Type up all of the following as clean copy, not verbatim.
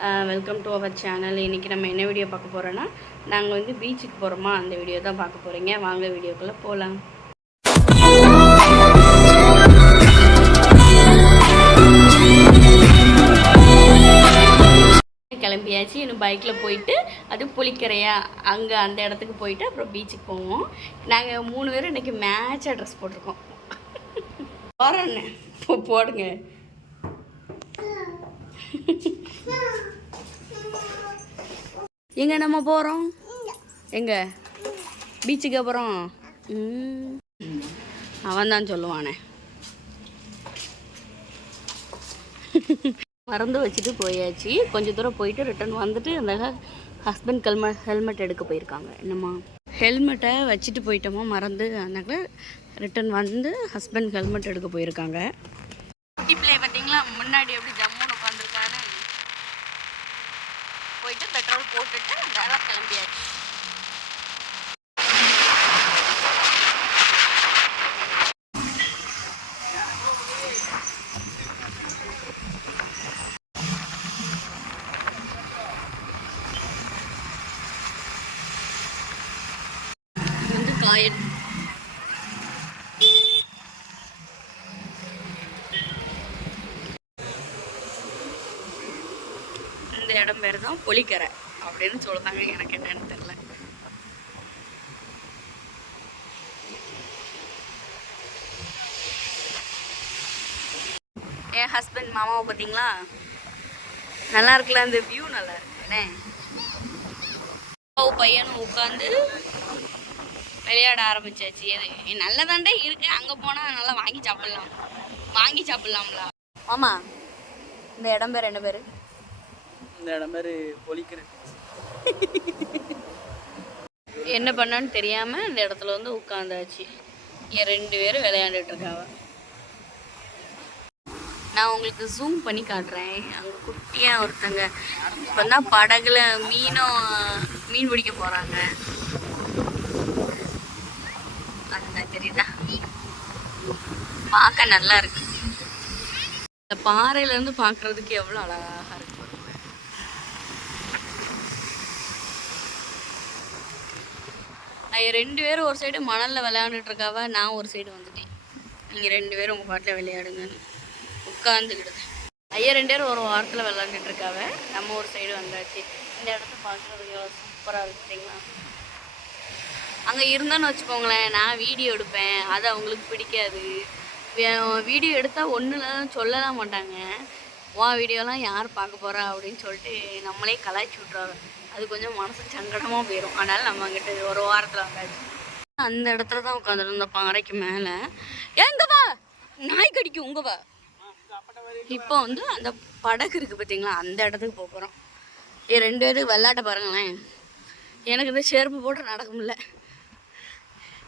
Welcome to our channel. இன்றைக்கி நம்ம என்ன வீடியோ பார்க்க போகிறோன்னா, நாங்கள் வந்து பீச்சுக்கு போகிறோமா அந்த வீடியோ தான் பார்க்க போகிறீங்க. வாங்க வீடியோக்குள்ளே போகலாம். கிளம்பியாச்சு. இன்னும் பைக்கில் போயிட்டு அது புளிக்கரையா அங்கே அந்த இடத்துக்கு போயிட்டு அப்புறம் பீச்சுக்கு போவோம். நாங்கள் 3 பேரும் இன்றைக்கி மேட்சாக ட்ரெஸ் போட்டிருக்கோம். போகிறேன்னு போடுங்க. எங்கே நம்ம போகிறோம்? எங்கே பீச்சுக்கு அப்புறம் அவன் தான் சொல்லுவானே. மறந்து வச்சுட்டு போயாச்சு. கொஞ்சம் தூரம் போயிட்டு ரிட்டர்ன் வந்துட்டு அந்த ஹஸ்பண்ட் ஹெல்மெட் எடுக்க போயிருக்காங்க. என்னம்மா ஹெல்மெட்டை வச்சுட்டு போயிட்டோமா மறந்து, அதனால ரிட்டர்ன் வந்து ஹஸ்பண்ட் ஹெல்மெட் எடுக்க போயிருக்காங்க. குட்டி பிள்ளை பார்த்தீங்களா முன்னாடி எப்படி ஜம்முன்னு உட்காந்துருக்காரு. போயிட்டு பெட்ரோல் போட்டுட்டு வேலை கிளம்பியாச்சு. வந்து காயல் இந்த இடம் பேர் தான் புளிக்கரை அப்படின்னு சொல்லுவாங்க. எனக்கு என்னன்னு தெரியல. என் ஹஸ்பண்ட் மாமாவை பார்த்தீங்களா, நல்லா இருக்குல்ல அந்த வியூ, நல்லா இருக்குண்ணே. பையனும் உட்காந்து விளையாட ஆரம்பிச்சாச்சு. எது நல்லதாண்டே இருக்கு. அங்கே போனால் நல்லா வாங்கி சாப்பிட்லாம்ல. ஆமா, இந்த இடம் பேர் என்ன பேர்? இந்த இடம் பேர் பொலிக்கரை. என்ன பண்ணான்னு தெரியாமல் இந்த இடத்துல வந்து உட்காந்தாச்சு. என் 2 பேரும் விளையாண்டுட்டு இருக்காங்க. நான் உங்களுக்கு ஜூம் பண்ணி காட்டுறேன். அங்கே குட்டியாக ஒருத்தங்க இப்போ தான் படகுல மீன் பிடிக்க போகிறாங்க. அதுதான் தெரியுதா? பார்க்க நல்லா இருக்கு. இந்த பாறையிலேருந்து பார்க்குறதுக்கு எவ்வளோ அழகாக இருக்கு. நான் 2 பேரும் ஒரு சைடு மணலில் விளையாண்டுட்டு இருக்காவ, நான் ஒரு சைடு வந்துட்டேன். நீங்கள் 2 பேரும் உங்கள் பாட்டில் விளையாடுங்கன்னு உட்காந்துக்கிடுது. 2 பேரும் ஒரு வாரத்தில் விளையாண்டுட்டு இருக்காவ, நம்ம ஒரு சைடு வந்தாச்சு. இந்த இடத்த பார்க்குறதுக்கு சூப்பராக இருக்குங்களா. அங்கே இருந்தோன்னு வச்சுக்கோங்களேன், நான் வீடியோ எடுப்பேன், அது அவங்களுக்கு பிடிக்காது. வீடியோ எடுத்தால் ஒன்றும் சொல்லலாம் மாட்டாங்க. வீடியோலாம் யார் பார்க்க போகிறா அப்படின்னு சொல்லிட்டு நம்மளே கலாய்ச்சி விட்றாங்க. அது கொஞ்சம் மனசுக்கு சங்கடமாக போயிடும். அதனால் நம்ம அங்கிட்ட ஒரு வாரத்தில் வந்தாச்சு. அந்த இடத்துல தான் உட்காந்துருந்தோம், பாறைக்கு மேலே. எங்கவா நாய் கடிக்கும் உங்கவா. இப்போ வந்து அந்த படகு இருக்குது பார்த்தீங்களா, அந்த இடத்துக்கு போக போகிறோம். 2 பேருக்கு விளையாட்ட பாருங்களேன். எனக்கு இந்த செருப்பு போட்டு நடக்க முடியல.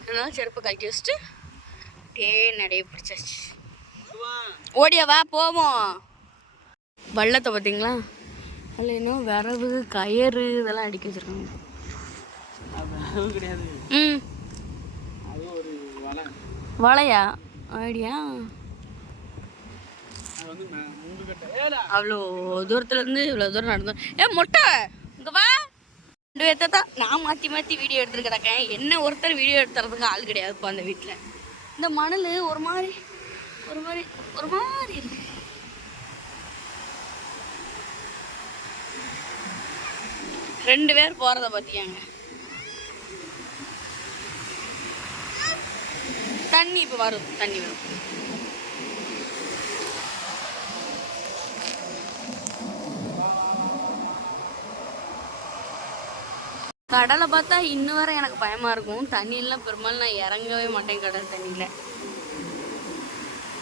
அதனால செருப்பு கழட்டி வச்சுட்டு நடைய பிடிச்சாச்சு. ஓடியாவா போவோம். வள்ளத்தை பார்த்தீங்களா, அதில் இன்னும் விரவு கயிறு இதெல்லாம் அடிக்க வச்சுருக்காங்க. வலையா ஐடியா. அவ்வளோ தூரத்துலேருந்து இவ்வளோ தூரம் நடந்தோம். மொட்டை இங்கே வா. 2 பேர்த்த தான் நான் மாற்றி வீடியோ எடுத்துட்டு கிடக்கேன். என்ன ஒருத்தர் வீடியோ எடுத்துறதுக்கு ஆள் கிடையாது இப்போ அந்த வீட்டில். இந்த மணல் ஒரு மாதிரி இருக்கு. ரெண்டு பேர் போகிறத பார்த்தியாங்க. தண்ணி இப்போ வரும். கடலை பார்த்தா இன்னும் வரை எனக்கு பயமாக இருக்கும். தண்ணியெல்லாம் பெரும்பாலும் நான் இறங்கவே மாட்டேன் கடல் தண்ணியில்.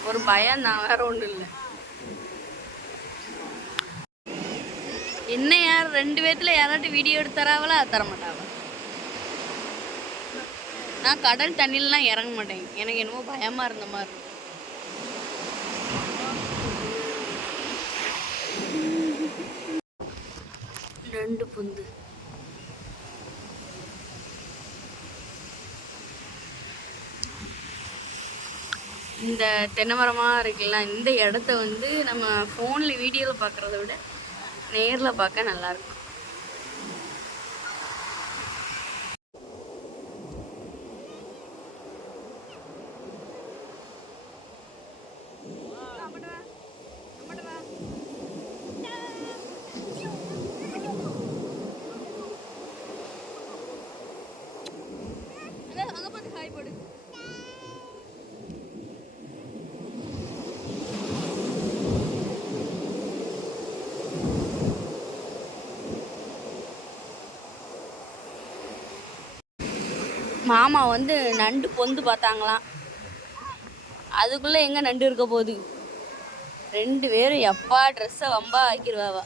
ஒரு பயம் நான், வேற ஒன்றும் இல்லை. என்ன யார் 2 பேர்த்துல யாராட்டும் வீடியோ எடுத்து தராவளா? தரமாட்டாவா? நான் கடல் தண்ணியிலலாம் இறங்க மாட்டேன். எனக்கு என்னமோ பயமாக இருந்த மாதிரி இருக்கும். ரெண்டு புந்து இந்த தென்னை மரமாக இருக்குல்ல, இந்த இடத்த வந்து நம்ம ஃபோனில் வீடியோவில் பார்க்குறத விட நேரில் பார்க்க நல்லாயிருக்கும். அங்கே பார்த்து காய் போடு. மாமா வந்து நண்டு பொந்து பார்த்தாங்களாம். அதுக்குள்ளே எங்கே நண்டு இருக்க போகுது. 2 பேரும் எப்பா ட்ரெஸ்ஸை வம்பா ஆக்கிடுவாவா.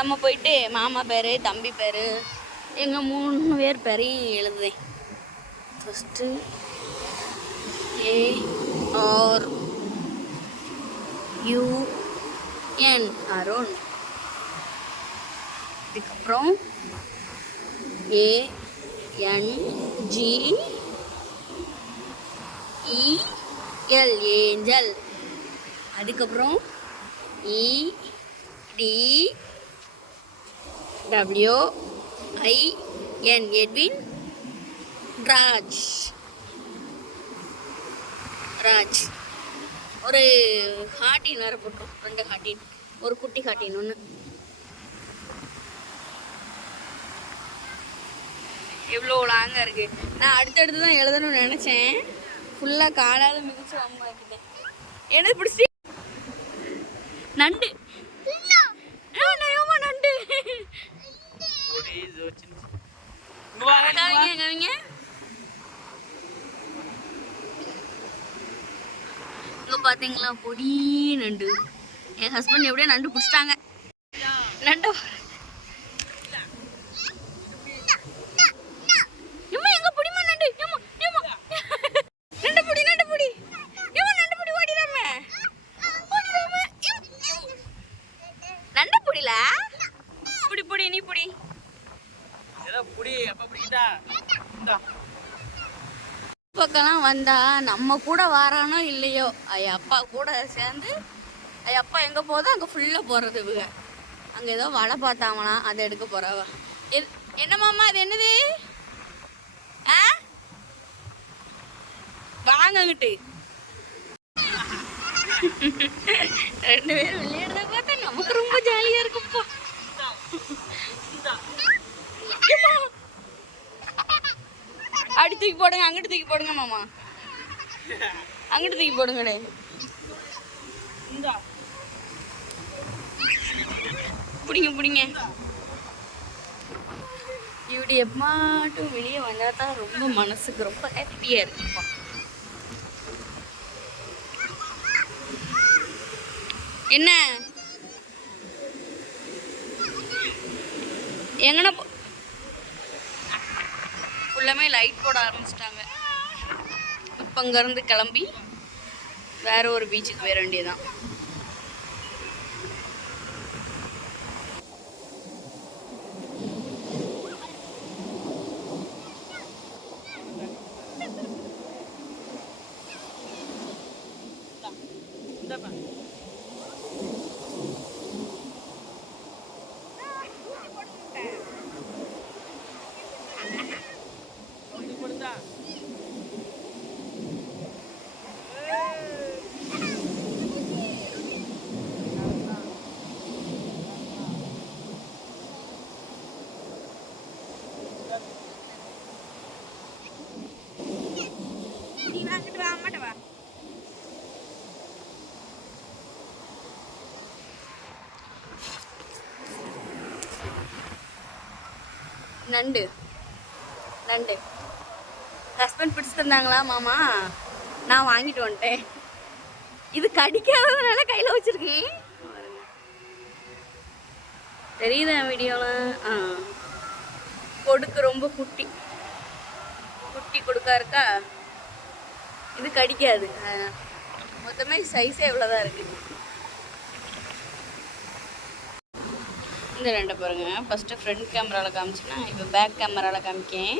நம்ம போயிட்டு மாமா பேர், தம்பி பேர், எங்கள் 3 பேர் பேரையும் எழுதுவேன். First ARUN Arun. அதுக்கப்புறம் ANGEL ஏஞ்சல். அதுக்கப்புறம் EDWIN எட்வின் ராஜ். ஒரு ஹாட்டின் வேறு போட்டோம். 2 ஹாட்டின், ஒரு குட்டி ஹாட்டின் ஒன்று. எவ்வளோ லாங்காக இருக்குது. நான் அடுத்தடுத்து தான் எழுதணும்னு நினச்சேன். ஃபுல்லாக காலால் மிதிச்சு வம்பாக்கிட்டேன். எனக்கு பிடிச்சி நண்டு. நண்டு இங்கே பார்த்தீங்களா, பொடி நண்டு. என் ஹஸ்பண்ட் எப்படியோ நண்டு பிடிச்சிட்டாங்க. நண்டு பக்கம்லாம் வந்தா நம்ம கூட வாரானோ இல்லையோ, அப்பா கூட சேர்ந்து அப்பா எங்கே போதோ அங்கே ஃபுல்லாக போகிறது. இவங்க அங்கே ஏதோ வலை பார்த்தாங்கன்னா அதை எடுக்க போகிறாவா. என்னமாம்மா அது என்னது? வாங்கிட்டு 2 பேரும் விளையாடுறத பார்த்தா நமக்கு ரொம்ப ஜாலியாக இருக்குப்பா. அப்படி தூக்கி போடுங்க, அங்கிட்டு தூக்கி போடுங்க மாமா, அங்கிட்டு தூக்கி போடுங்கடே. பிடிங்க. இப்படி எப்பமாட்டும் வெளியே வந்தால் தான் ரொம்ப மனசுக்கு ரொம்ப ஹாப்பியாக இருக்குப்பா. என்ன எங்கன ஃபுல்லாமே லைட் போட ஆரம்பிச்சிட்டாங்க. இப்போ இங்கேருந்து கிளம்பி வேற ஒரு பீச்சுக்கு போயிட வேண்டியதான். நண்டு ஹஸ்பண்ட் பிடிச்சி தந்தாங்களா மாமா, நான் வாங்கிட்டு வந்துட்டேன். இது கடிக்காததுனால கையில் வச்சுருக்கேன். தெரியுதா வீடியோவில்? கொடுக்கு ரொம்ப குட்டி கொடுக்கா இருக்கா. இது கடிக்காது. மொத்தமே சைஸே இவ்வளோதான் இருக்குது. இந்த ரெண்டை பாருங்க. ஃபஸ்ட்டு ஃப்ரண்ட் கேமராவில் காமிச்சேன்னா இப்போ பேக் கேமராவில் காமிக்கேன்.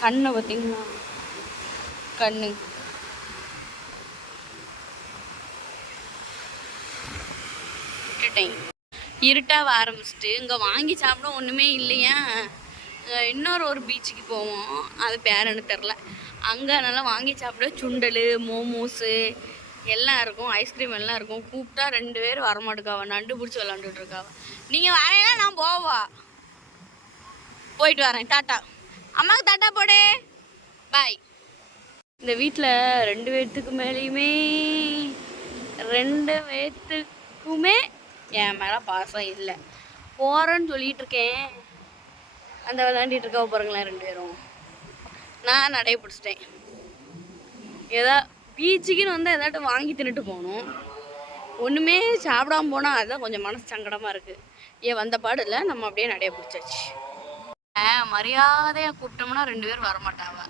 கண்ணை பார்த்தீங்களா, கண்ணு விட்டுட்டேன். இருட்டாக ஆரம்பிச்சிட்டு இங்கே வாங்கி சாப்பிட ஒன்றுமே இல்லையா. இன்னொரு பீச்சுக்கு போவோம், அது பேர் என்ன தெரில. அங்கே நல்லா வாங்கி சாப்பிட சுண்டல், மோமோஸு எல்லாம் இருக்கும், ஐஸ்கிரீம் எல்லாம் இருக்கும். கூப்பிட்டா 2 பேர் வரமாட்டுக்காவா, நண்டு பிடிச்சி விளாண்டுட்டு இருக்காவா. நீங்கள் வரையில நான் போவா, போயிட்டு வரேன், டாட்டா. அம்மாவுக்கு டாட்டா போடு, பாய். இந்த வீட்டில் 2 பேர்த்துக்கு மேலேயுமே 2 பேர்த்துக்குமே என் மேலே பாசம் இல்லை. போகிறேன்னு சொல்லிகிட்டு இருக்கேன், அந்த விளாண்டிட்டு இருக்கா பாருங்களேன் 2 பேரும். நான் நடைய பிடிச்சிட்டேன். பீச்சுக்குன்னு வந்து ஏதாட்டும் வாங்கி தின்னுட்டு போகணும், ஒன்றுமே சாப்பிடாம போனால் அதுதான் கொஞ்சம் மனசு சங்கடமாக இருக்குது. வந்த பாடு இல்லை, நம்ம அப்படியே நடைய பிடிச்சாச்சு. மரியாதையாக கூப்பிட்டோம்னா 2 பேர் வரமாட்டாவா.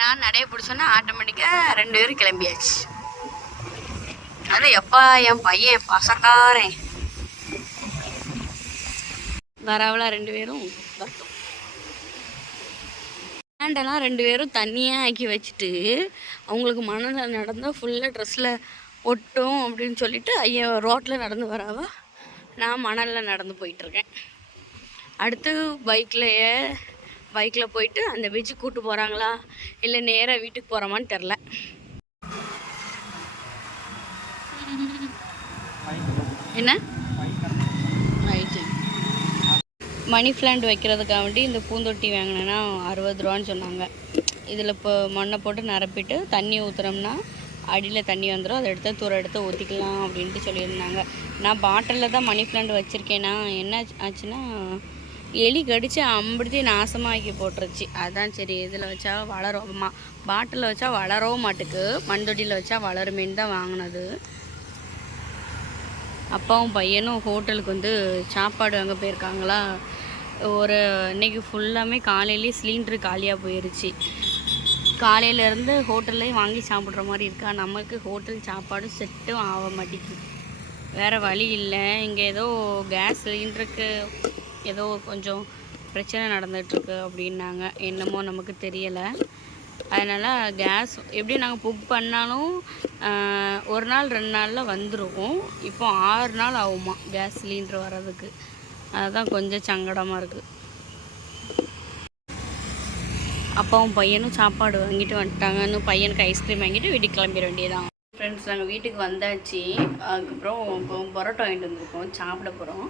நான் நடைய பிடிச்சோன்னா ஆட்டோமேட்டிக்காக 2 பேரும் கிளம்பியாச்சு. அது எப்பா என் பையன் பசக்காரன் வரவளா 2 பேரும் வரட்டும். ஹேண்டெல்லாம் 2 பேரும் தண்ணியாக ஆக்கி வச்சுட்டு அவங்களுக்கு மணலில் நடந்தால் ஃபுல்லாக ட்ரெஸ்ஸில் ஒட்டும் அப்படின்னு சொல்லிட்டு ஐயா ரோட்டில் நடந்து வராவா. நான் மணலில் நடந்து போயிட்டுருக்கேன். அடுத்து பைக்கில் போயிட்டு அந்த பீச்சுக்கு கூப்பிட்டு போகிறாங்களா இல்லை நேராக வீட்டுக்கு போகிறோமான்னு தெரில. என்ன மணி பிளான்ட் வைக்கிறதுக்காக வேண்டி இந்த பூந்தொட்டி வாங்கினேன்னா 60 ரூபான்னு சொன்னாங்க. இதில் இப்போ மண்ணை போட்டு நிரப்பிட்டு தண்ணி ஊற்றுறோம்னா அடியில் தண்ணி வந்துடும், அதை எடுத்து தூர எடுத்து ஊற்றிக்கலாம் அப்படின்ட்டு சொல்லியிருந்தாங்க. நான் பாட்டிலில் தான் மணி பிளான்ட் வச்சுருக்கேன்னா என்ன ஆச்சுன்னா எலி கடித்து அம்பிடுத்தி நாசமாக்கி போட்டுருச்சு. அதான் சரி இதில் வச்சா வளரும், பாட்டிலில் வச்சா வளரவும் மாட்டுக்கு, மண்தொட்டியில் வச்சா வளருமேன்னு தான் வாங்கினது. அப்பாவும் பையனும் ஹோட்டலுக்கு வந்து சாப்பாடு வாங்க போயிருக்காங்களா. இன்னைக்கு ஃபுல்லாமே காலையிலேயே சிலிண்டரு காலியாக போயிடுச்சு. காலையிலேருந்து ஹோட்டல்லே வாங்கி சாப்பிட்ற மாதிரி இருக்கா. நமக்கு ஹோட்டல் சாப்பாடு செட்டும் ஆக மாட்டேங்குது, வேறு வழி இல்லை. இங்கே ஏதோ கேஸ் சிலிண்டருக்கு ஏதோ கொஞ்சம் பிரச்சனை நடந்துகிட்ருக்கு அப்படின்னாங்க, என்னமோ நமக்கு தெரியலை. அதனால் கேஸ் எப்படி நாங்கள் புக் பண்ணாலும் 1 நாள் 2 நாளில் வந்துடும். இப்போ 6 நாள் ஆகுமா கேஸ் சிலிண்டர் வர்றதுக்கு. அதுதான் கொஞ்சம் சங்கடமாக இருக்குது. அப்பாவும் பையனும் சாப்பாடு வாங்கிட்டு வந்துட்டாங்க. இன்னும் பையனுக்கு ஐஸ்கிரீம் வாங்கிட்டு வீட்டுக்கு கிளம்பிட வேண்டியதான். ஃப்ரெண்ட்ஸ், நாங்கள் வீட்டுக்கு வந்தாச்சு. அதுக்கப்புறம் இப்போ பரோட்டா வாங்கிட்டு வந்திருக்கோம், சாப்பிட போகிறோம்.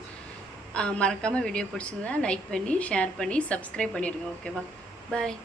மறக்காமல் வீடியோ பிடிச்சிருந்தா லைக் பண்ணி ஷேர் பண்ணி சப்ஸ்கிரைப் பண்ணிடுங்க. ஓகேவா, பாய்.